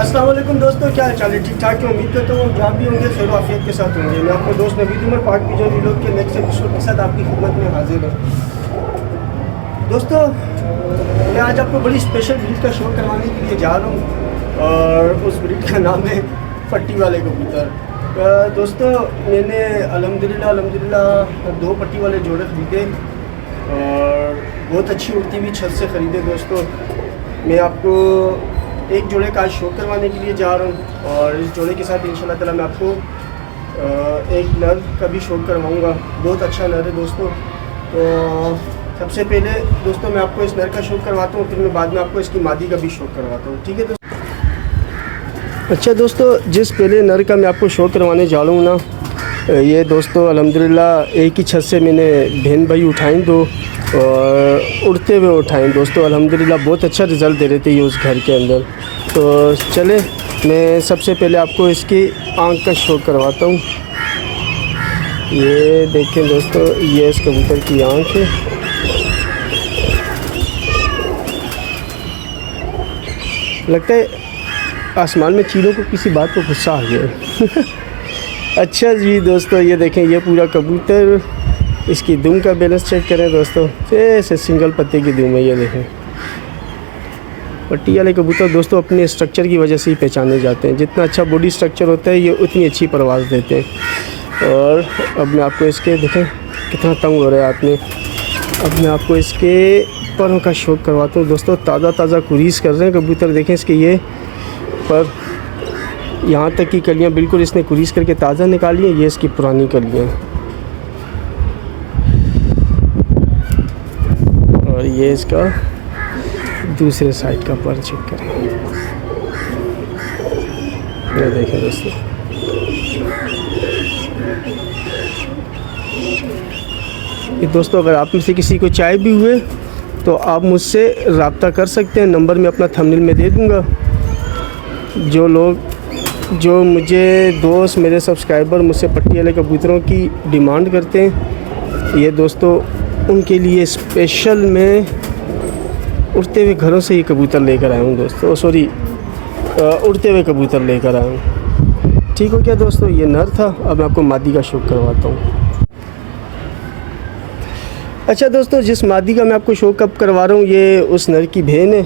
अस्सलाम वालेकुम दोस्तों, क्या हाल चाल है? ठीक ठाक है। उम्मीद करता हूँ जहाँ भी होंगे खैर आफियत के साथ होंगे। मैं आपका दोस्त नवीद उमर पाक भी जो वीडियो के नेक्स्ट एपिसोड के साथ आपकी खिदमत में हाजिर हूँ। दोस्तों, मैं आज आपको बड़ी स्पेशल ब्रीड का शो करवाने के लिए जा रहा हूँ और उस ब्रीड का नाम है पट्टी वाले कबूतर। दोस्तों, मैंने अल्हम्दुलिल्लाह 2 पट्टी वाले जोड़े ख़रीदे और बहुत अच्छी उड़ती हुई छत से ख़रीदे। दोस्तों, मैं आपको एक जोड़े का आज शो करवाने के लिए जा रहा हूँ और इस जोड़े के साथ इंशाल्लाह ताला मैं आपको एक नर का भी शो करवाऊँगा। बहुत अच्छा नर है दोस्तों। तो सबसे पहले दोस्तों मैं आपको इस नर का शो करवाता हूँ, फिर मैं बाद में आपको इसकी मादी का भी शो करवाता हूँ। ठीक है दोस्तों। अच्छा दोस्तों, जिस पहले नर का मैं आपको शो करवाने जा रहा हूँ ना, ये दोस्तों अल्हम्दुलिल्लाह एक ही छत से मैंने बहन भाई उठाएँ 2 और उड़ते हुए उठाएँ। दोस्तों अल्हम्दुलिल्लाह बहुत अच्छा रिज़ल्ट दे रहे थे ये उस घर के अंदर। तो चले मैं सबसे पहले आपको इसकी आँख का शो करवाता हूँ। ये देखें दोस्तों, ये इस कबूतर की आँख है। लगता है आसमान में चीलों को किसी बात को गुस्सा आ गया है। अच्छा जी दोस्तों, ये देखें ये पूरा कबूतर, इसकी दुम का बैलेंस चेक करें दोस्तों। ऐसे सिंगल पत्ते की दुम है। ये देखें पट्टी वाले कबूतर दोस्तों अपने स्ट्रक्चर की वजह से ही पहचाने जाते हैं। जितना अच्छा बॉडी स्ट्रक्चर होता है ये उतनी अच्छी परवाज़ देते हैं। और अब मैं आपको इसके देखें कितना तंग हो रहा है आपने। अब मैं आपको इसके परों का शौक करवाता हूँ दोस्तों। ताज़ा कुरीस कर रहे हैं कबूतर। देखें इसके ये पर, यहाँ तक की कलियाँ बिल्कुल इसने कुरीस करके ताज़ा निकाली हैं। ये इसकी पुरानी कलियाँ और ये इसका दूसरे साइड का पर चेक करें। ये देखें दोस्तों, ये दोस्तों अगर आप में से किसी को चाहिए भी हुए तो आप मुझसे रब्ता कर सकते हैं। नंबर मैं अपना थंबनेल में दे दूँगा। जो मुझे दोस्त मेरे सब्सक्राइबर मुझसे पट्टी वाले कबूतरों की डिमांड करते हैं, ये दोस्तों उनके लिए स्पेशल मैं उड़ते हुए घरों से ये कबूतर लेकर आया हूँ दोस्तों। सॉरी, उड़ते हुए कबूतर लेकर आया हूँ। ठीक हो क्या दोस्तों, ये नर था। अब मैं आपको मादी का शौक करवाता हूँ। अच्छा दोस्तों, जिस मादी का मैं आपको शौक कब करवा रहा हूँ ये उस नर की बहन है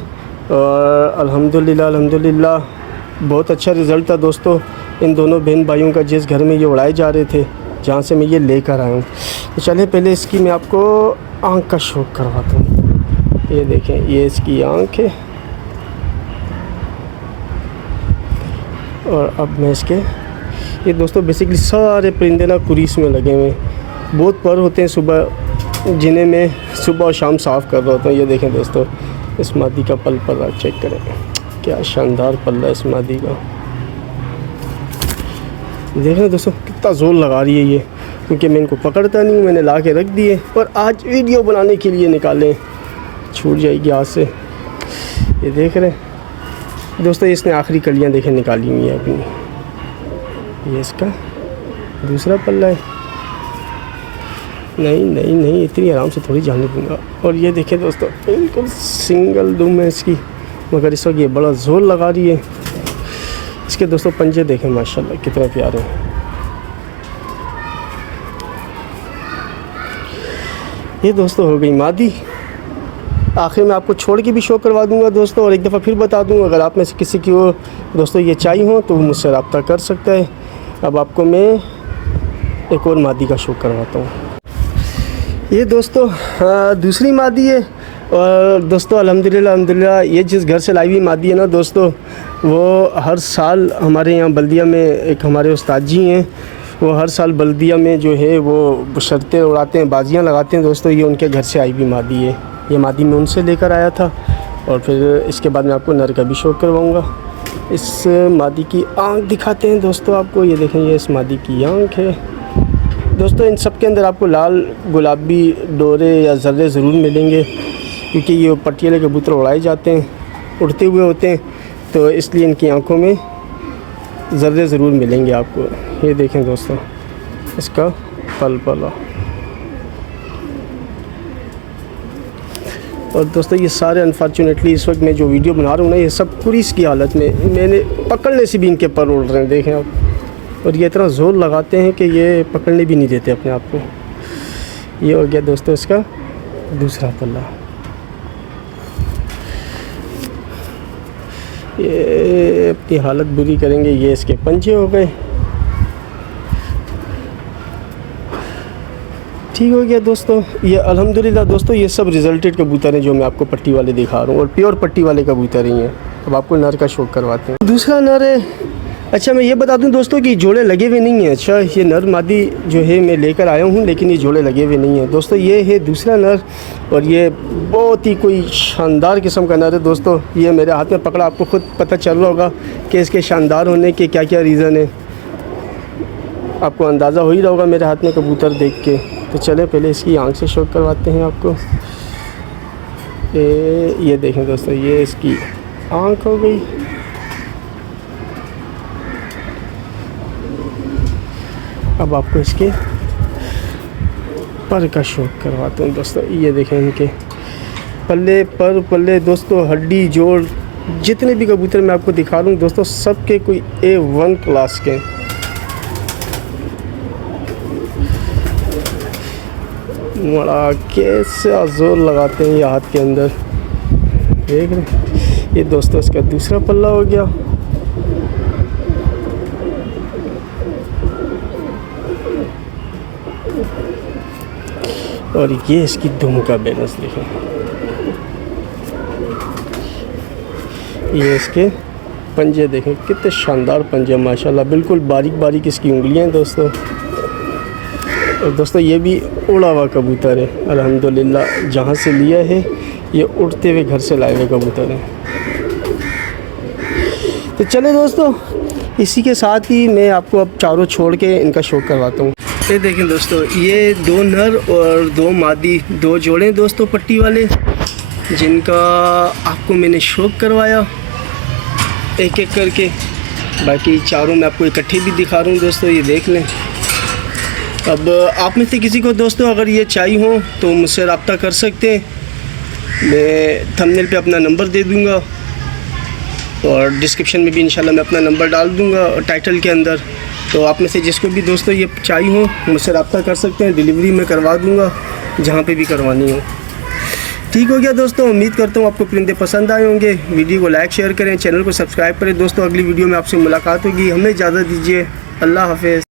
और अल्हम्दुलिल्लाह बहुत अच्छा रिज़ल्ट था दोस्तों। इन दोनों बहन भाइयों का जिस घर में ये उड़ाए जा रहे थे, जहाँ से मैं ये लेकर आया हूँ। तो चलिए पहले इसकी मैं आपको आँख का शौक करवाता हूँ। ये देखें, ये इसकी आँख है और अब मैं इसके ये दोस्तों बेसिकली सारे परिंदे ना कुरीस में लगे हुए हैं। बहुत पर होते हैं सुबह, जिन्हें मैं सुबह और शाम साफ़ कर रहा होता हूँ। ये देखें दोस्तों, इस मादी का पल्ला चेक करें, क्या शानदार पल्ला इस मादी का। देखें दोस्तों कितना ज़ोर लगा रही है ये, क्योंकि मैं इनको पकड़ता नहीं हूँ, मैंने ला के रख दिए और आज वीडियो बनाने के लिए निकाले, छूट जाएगी हाथ से। ये देख रहे हैं दोस्तों, इसने आखिरी कलियाँ देखें निकाली हुई है अपनी। ये इसका दूसरा पल्ला है। नहीं इतनी आराम से थोड़ी जाने दूँगा। और ये देखें दोस्तों बिल्कुल सिंगल दुम है इसकी, मगर इस वक्त ये बड़ा ज़ोर लगा रही है। इसके दोस्तों पंजे देखें माशाल्लाह कितने प्यारे हैं। ये दोस्तों हो गई मादी। आखिर में आपको छोड़ के भी शो करवा दूंगा दोस्तों, और एक दफ़ा फिर बता दूंगा अगर आप में से किसी की वो दोस्तों ये चाहिए हो तो वो मुझसे रब्ता कर सकता है। अब आपको मैं एक और मादी का शो करवाता हूँ। ये दोस्तों दूसरी मादी है और दोस्तों अल्हम्दुलिल्लाह ये जिस घर से लाई हुई मादी है ना दोस्तों, वो हर साल हमारे यहाँ बल्दिया में एक हमारे उस्ताद जी हैं, वो हर साल बल्दिया में जो है वो शर्तें उड़ाते हैं, बाजियाँ लगाते हैं दोस्तों। ये उनके घर से आई हुई मादी है। ये मादी मैं उनसे लेकर आया था और फिर इसके बाद मैं आपको नर का भी शो करवाऊँगा। इस मादी की आँख दिखाते हैं दोस्तों आपको। ये देखें, ये इस मादी की आँख है दोस्तों। इन सब के अंदर आपको लाल गुलाबी डोरे या ज़र्रे ज़रूर मिलेंगे, क्योंकि ये पट्टी वाले कबूतर उड़ाए जाते हैं, उड़ते हुए होते हैं, तो इसलिए इनकी आँखों में ज़र्रे ज़रूर मिलेंगे आपको। ये देखें दोस्तों इसका पल्ला। और दोस्तों ये सारे अनफॉर्चुनेटली इस वक्त मैं जो वीडियो बना रहा हूँ ना, ये सब क्रीज की हालत में, मैंने पकड़ने से भी इनके पर उड़ रहे हैं, देखें आप। और ये इतना ज़ोर लगाते हैं कि ये पकड़ने भी नहीं देते अपने आप को। ये हो गया दोस्तों इसका दूसरा पल्ला। ये अपनी हालत बुरी करेंगे। ये इसके पंजे हो गए। ठीक हो गया दोस्तों। ये अल्हम्दुलिल्लाह दोस्तों ये सब रिजल्टेड कबूतर हैं जो मैं आपको पट्टी वाले दिखा रहा हूँ, और प्योर पट्टी वाले कबूतर ही हैं। अब आपको नर का शौक करवाते हैं। दूसरा नर है। अच्छा मैं ये बता दूं दोस्तों कि जोड़े लगे हुए नहीं हैं। अच्छा ये नर मादी जो है मैं लेकर आया हूँ, लेकिन ये जोड़े लगे हुए नहीं हैं दोस्तों। ये है दूसरा नर, और ये बहुत ही कोई शानदार किस्म का नर है दोस्तों। ये मेरे हाथ में पकड़ा, आपको खुद पता चल रहा होगा कि इसके शानदार होने के क्या क्या रीज़न है। आपको अंदाज़ा हो ही रहा होगा मेरे हाथ में कबूतर देख के। तो चलें पहले इसकी आँख से शौक करवाते हैं आपको। ये देखें दोस्तों, ये इसकी आँख हो गई। अब आपको इसके पर का शौक करवाते हैं दोस्तों। ये देखें इनके पल्ले, पर पल्ले दोस्तों, हड्डी जोड़, जितने भी कबूतर मैं आपको दिखा रहा हूँ दोस्तों, सब के कोई A1 क्लास के। बड़ा कैसा जोर लगाते हैं ये हाथ के अंदर, देख रहे। ये दोस्तों इसका दूसरा पल्ला हो गया। और ये इसकी दुम का बैलेंस देखें। ये इसके पंजे देखें, कितने शानदार पंजे माशाल्लाह, बिल्कुल बारीक बारीक इसकी उंगलियां हैं दोस्तों। और दोस्तों ये भी उड़ा हुआ कबूतर है अल्हम्दुलिल्लाह। जहाँ से लिया है ये उड़ते हुए घर से लाए हुए कबूतर हैं। तो चले दोस्तों, इसी के साथ ही मैं आपको अब चारों छोड़ के इनका शौक करवाता हूँ। ये देखें दोस्तों, ये 2 नर और 2 मादी, 2 जोड़े दोस्तों पट्टी वाले, जिनका आपको मैंने शौक करवाया एक एक करके। बाकी चारों मैं आपको इकट्ठे भी दिखा रहा हूँ दोस्तों, ये देख लें। अब आप में से किसी को दोस्तों अगर ये चाहिए हो तो मुझसे रब्ता कर सकते हैं। मैं थंबनेल पे अपना नंबर दे दूँगा, और डिस्क्रिप्शन में भी इंशाल्लाह मैं अपना नंबर डाल दूँगा और टाइटल के अंदर। तो आप में से जिसको भी दोस्तों ये चाहिए हो मुझसे रब्ता कर सकते हैं, डिलीवरी में करवा दूँगा जहाँ पे भी करवानी हो। ठीक हो गया दोस्तों, उम्मीद करता हूँ आपको परिंदे पसंद आए होंगे। वीडियो को लाइक शेयर करें, चैनल को सब्सक्राइब करें दोस्तों। अगली वीडियो में आपसे मुलाकात होगी। हमें इजाज़त दीजिए, अल्लाह हाफ़िज़।